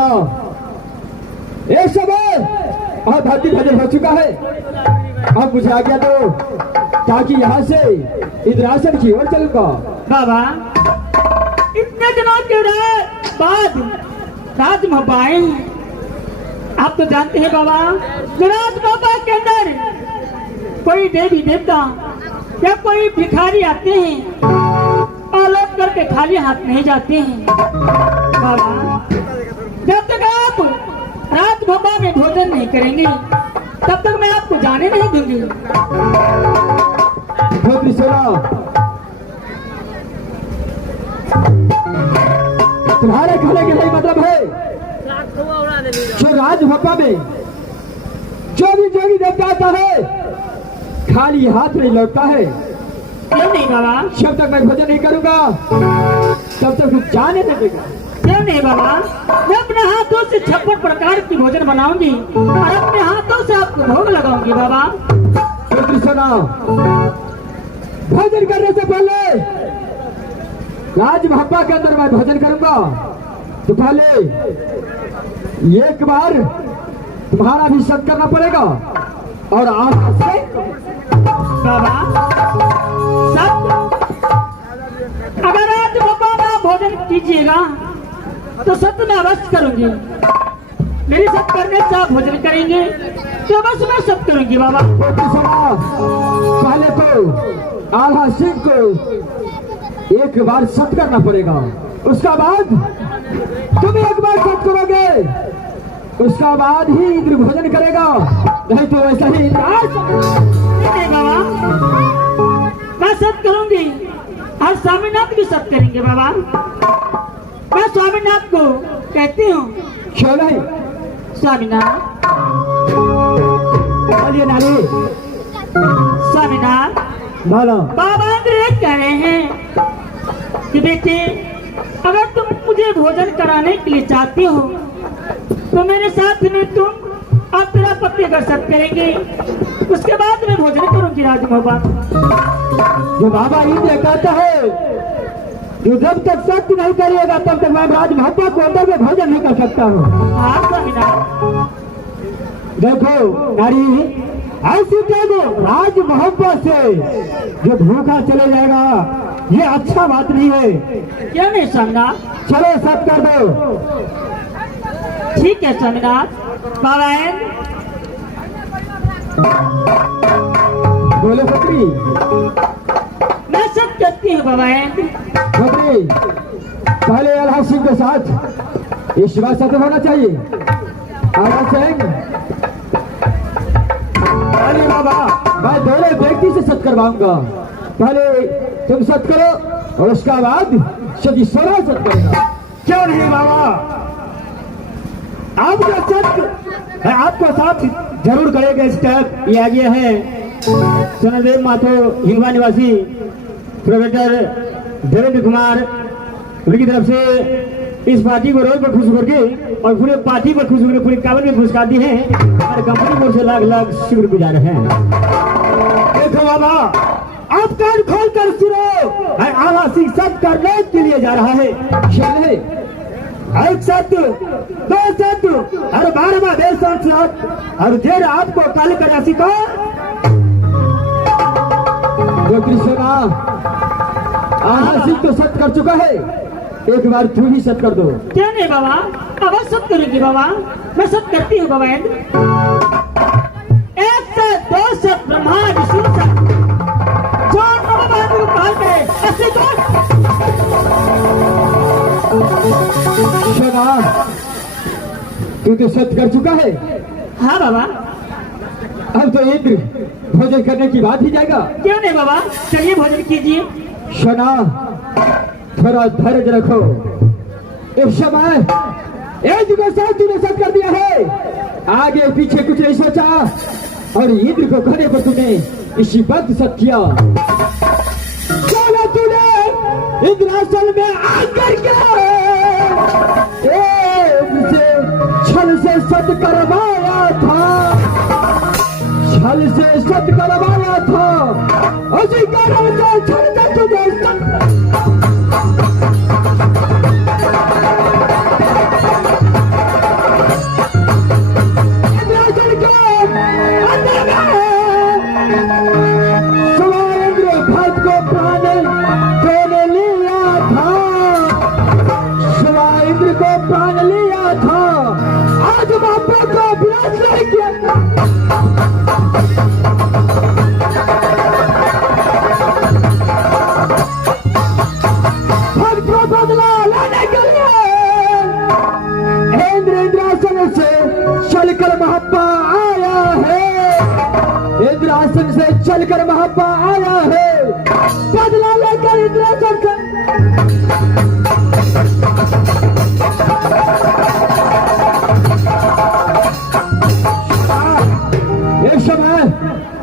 सुनो, ये समय अब भक्ति भजन हो चुका है। अब मुझे आज्ञा दो ताकि यहाँ से इंद्रासन की ओर चलूंगा। बाबा इतने दिनों के बाद राज मोबाइल, आप तो जानते हैं बाबा, राज बाबा के अंदर कोई देवी देवता या कोई भिखारी आते हैं और लौट करके खाली हाथ नहीं जाते हैं। बाबा जब तक आप राज बाबा में भोजन नहीं करेंगे तब तक मैं आपको जाने नहीं दूंगी। तुम्हारे खाने के यही मतलब है जो राज भप्पा में जो भी देवता आता है खाली हाथ नहीं लौटता है। क्यों नहीं बाबा? जब तक मैं भोजन नहीं करूंगा तब तक कुछ जाने नहीं देगा। क्यों नहीं बाबा? मैं अपने हाथों से 56 प्रकार की भोजन बनाऊंगी और अपने हाथों से आपको भोग लगाऊंगी। बाबा सुना, भोजन करने से पहले राज भप्पा के अंदर मैं भोजन करूंगा तो पहले एक बार तुम्हारा भी सत करना पड़ेगा और आप से बाबा सत, अगर आज बाबा आप भोजन कीजिएगा तो सत्य मैं अवश्य करूंगी। मेरी सत करने से आप भोजन करेंगे तो बस मैं सत करूंगी। बाबा पहले तो आल्हा सिंह को एक बार सत करना पड़ेगा, उसका बाद तुम एक बार सत करोगे, उसका बाद ही इंद्र भोजन करेगा, नहीं तो वैसा ही नहीं बाबा, मैं सत करूंगी और स्वामीनाथ भी सत करेंगे। बाबा मैं स्वामीनाथ को कहती हूँ। क्यों नहीं? स्वामीनाथ बोलिए नारी। स्वामीनाथ बोलो। बाबा इंद्र कह रहे हैं कि बेटे अगर तुम मुझे भोजन कराने के लिए चाहती हो तो मेरे साथ में तुम और तेरा पति अगर सब करेंगे उसके बाद मैं भोजन करूंगी। राज भगवान जो बाबा इंद्र कहता है जो जब तक सत्य नहीं करिएगा तब तक मैं राज भप्पा को अंदर में भोजन नहीं कर सकता हूँ। हाँ स्वामीनाथ। देखो नारी, ऐसी टाइम राज भप्पा से जो भूखा चले जाएगा ये अच्छा बात नहीं है। क्या नहीं स्वामीनाथ? चलो सब कर दो। ठीक है स्वामीनाथ। बाबा बोलो बकरी। मैं सब करती हूँ। बाबा बकरी पहले आल्हा सिंह के साथ इस बात सत्य होना चाहिए। आल्हा सिंह, अरे बाबा मैं दोनों व्यक्ति से सत्य करवाऊंगा, पहले तुम सत्य करो और उसका बाद सभी सोना सत्य करेगा। क्यों नहीं बाबा, आपका सत्य आपको साथ जरूर करेगा। इस टाइप ये आज्ञा है सोनादेव माथो हिंगवा निवासी प्रोफेसर देवेंद्र कुमार उनकी तरफ से इस पार्टी को रोज पर खुश करके और पूरे पार्टी पर खुश होकर पूरी काबल में घुसका दी है। हमारे कंपनी को से लाख लाख शुक्रगुजार हैं। देखो बाबा, आप कान खोल कर सुनो, आल्हा सिंह सत्य करने के लिए जा रहा है। चले एक सत्य, दो सत्य और 12वां देश संसद और जेर आपको काल का राशि का कृष्णा आल्हा सिंह तो सत्य कर चुका है, एक बार तू भी सत्य कर दो। क्या नहीं बाबा, अवश्य सत्य करूंगी। बाबा मैं सत्य करती हूँ। बाबा एक से दो से ब्रह्मा विष्णु से जो नवभारत काल में ऐसे तो तू तो सत्य कर चुका है। हाँ बाबा। अब तो इंद्र भोजन करने की बात ही जाएगा। क्यों नहीं बाबा, चलिए भोजन कीजिए। शना थोड़ा धैर्य रखो। इस समय एक के साथ तूने सत्य कर दिया है, आगे पीछे कुछ नहीं सोचा और इंद्र को कहने पर तूने इसी वक्त सत्य किया। चलो तूने इंद्रासन में आकर के छल से सत्य करवाया था, छल से सत्य करवाया था, उसी कारण से छल से तुझे सत्य महाप्पा आया है, इंद्रासन से चलकर महाप्पा आया है, बदला लेकर इंद्रासन से। इस समय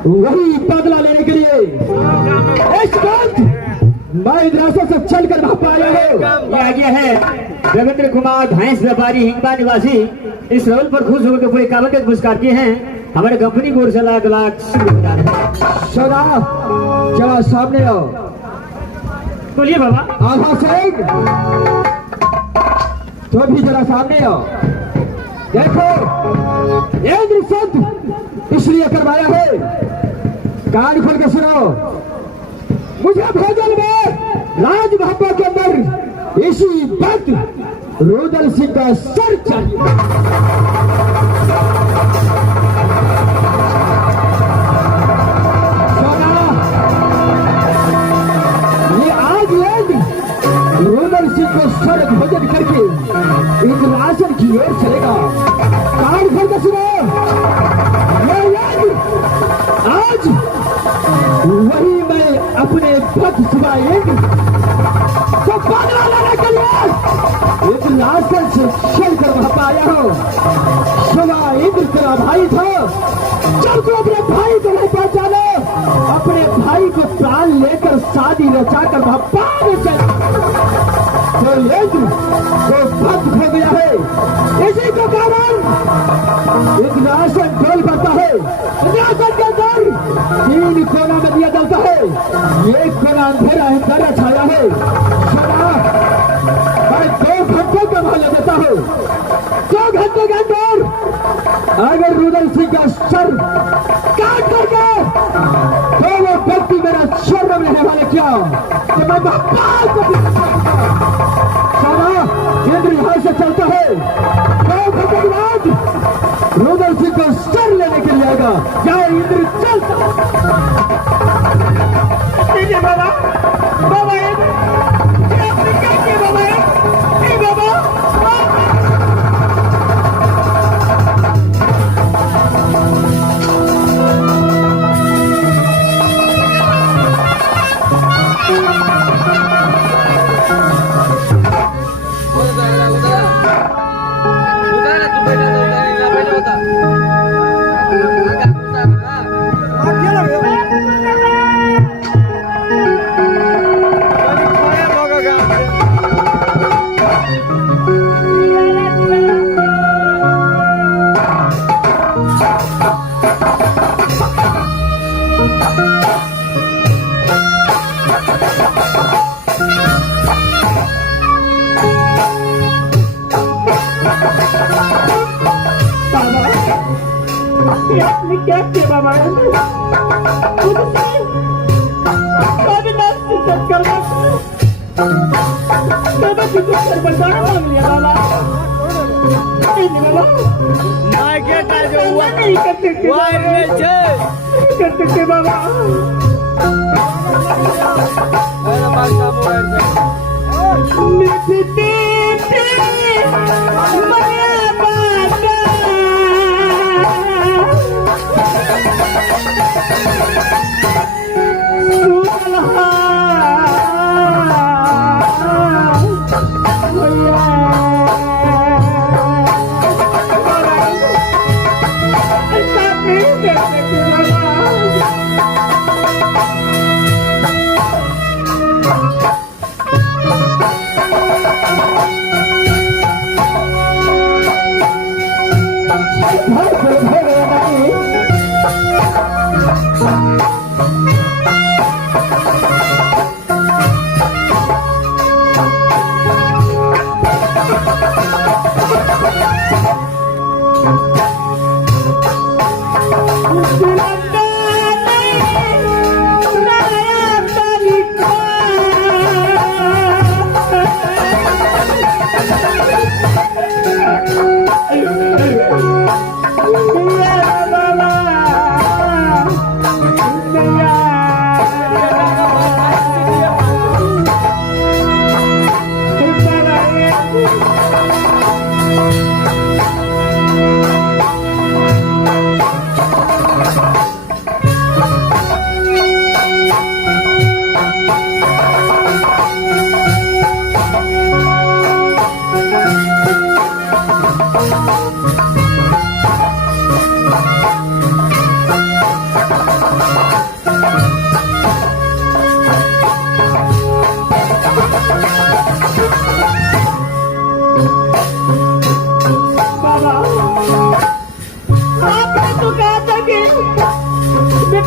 वही बदला लेने के लिए इस वक्त मैं इंद्रासन से चलकर महाप्पा आया हूँ। ये आ गया है रविंद्र कुमार भैंस व्यापारी हिंगबा निवासी। इस लेवल पर खुश होकर पूरे कावड़ के पुरस्कार किए हैं हमारे कंपनी की ओर से लाख लाख सोना जरा सामने आओ। बोलिए बाबा। आधा सिंह तो भी जरा सामने आओ। देखो ये दृश्य इसलिए करवाया है, कान खोल के सुनो। मुझे भोजन में राज भापा के अंदर इसी वक्त रुदल सिंह का सर चाहिए। सोना ये आज रुदल सिंह को सर भोजन करके एक राशन की ओर चलेगा। कान खोल के सुनो। आज वही मैं अपने भक्त सिवाएंगे तो बदला लेने के लिए एक लाशन से चलकर वहां पर आया हूं। शिवा इंद्र तेरा भाई था, जब तू अपने भाई को नहीं पहचाने अपने भाई को प्राण लेकर शादी रचाकर वहां पार चल तो इंद्र वो भक्त हो गया है। इसी के कारण एक राशन ढोल पड़ता है। राशन के अंदर 3 कोना में दिया जाता है। एक कोना अंधेरा अंधेरा छाया है। मैं 2 घंटे का भाला देता हूँ। 2 घंटे के अंदर अगर रुदल सिंह का सर काट करके तो वो व्यक्ति मेरा शर्म में रहने वाले क्या तो मैं महाकाल को इंद्र यहां से चलता है। 2 घंटे के बाद रुदल सिंह को सर लेने के लिए आएगा। क्या इंद्र चलता बाबा बाबा आपने क्या किया बाबा? आपने क्या किया बाबा? बरसाना मांग लिया बाबा। नहीं कर सकते बाबा।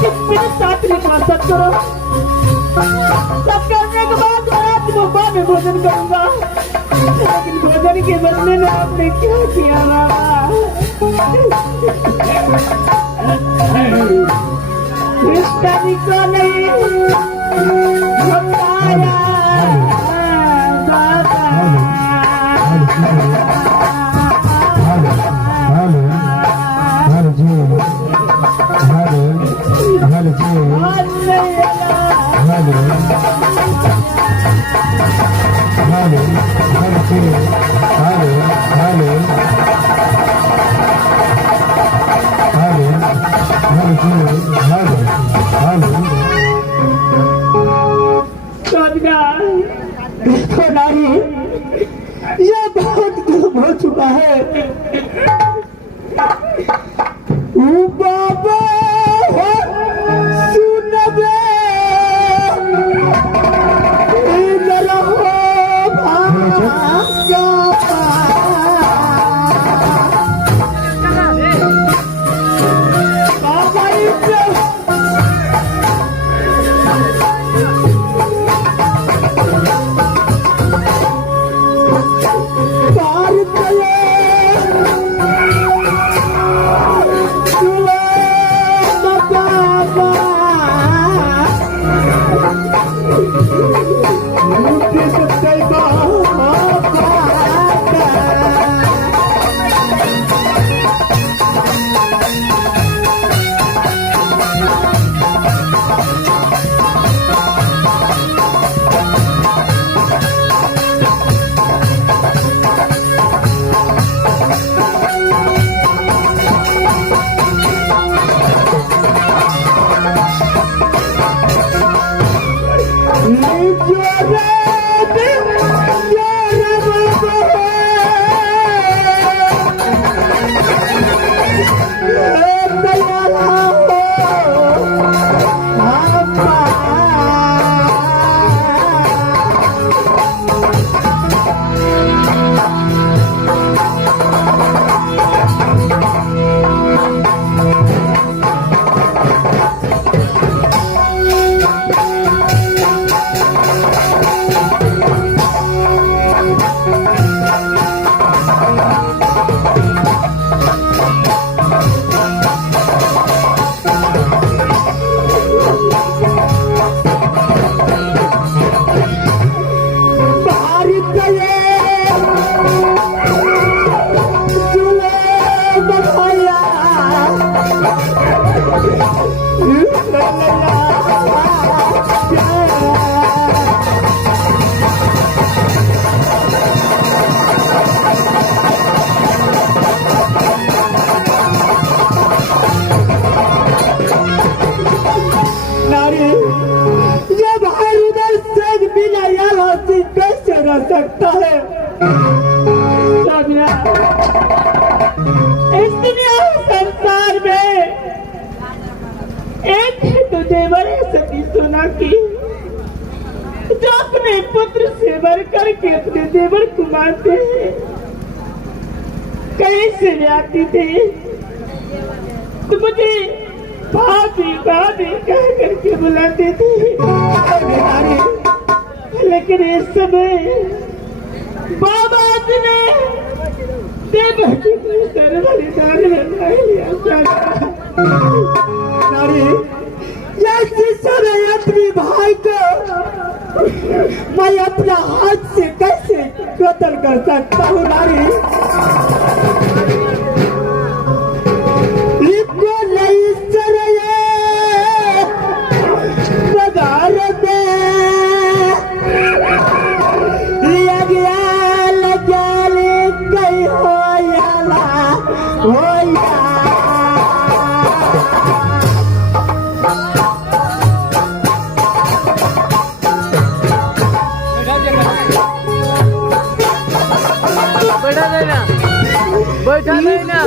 मेरे साथ निकल सत करो। सब करने के बाद मैं आज मुंबा में भोजन करूंगा, लेकिन भोजन के बदले में आपने क्या किया रिश्ता निको नहीं बताया देखो नारी, यह बहुत दुर्भ हो चुका है। बाबा सुन बे, सकता है। इस दुनिया संसार में एक ही तो देवर सती सोना की जो अपने पुत्र से बढ़ करके अपने देवर को मानते हैं। कहीं से भी आती थी तो मुझे भाभी भाभी कह करके बुलाते थे, लेकिन इस समय बाबा ने देवर की बलिदान अपने भाई को मैं अपना हाथ से कैसे कत्ल कर सकता हूँ नारी? बैठा लेना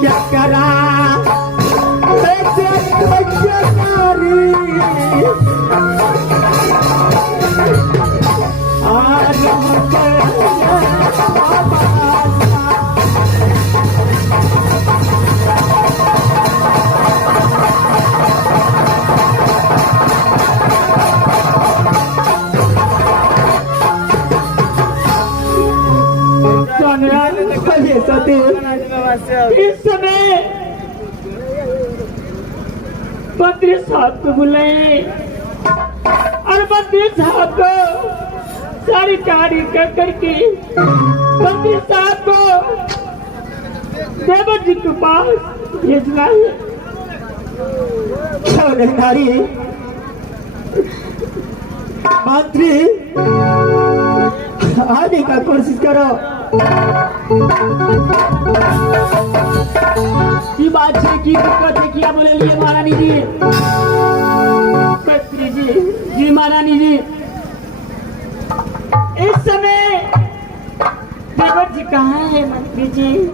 क्या करा इस समय मंत्री साहब को बुलाए और मंत्री साहब को सारी कार्य कर करके मंत्री साहब को देवर जी के पास भेजना है। नारी मंत्री आने का कोशिश करो। की बात है की दिक्कत है क्या बोले लिए महारानी जी? मंत्री जी महारानी जी इस समय देवर जी कहाँ है मंत्री जी?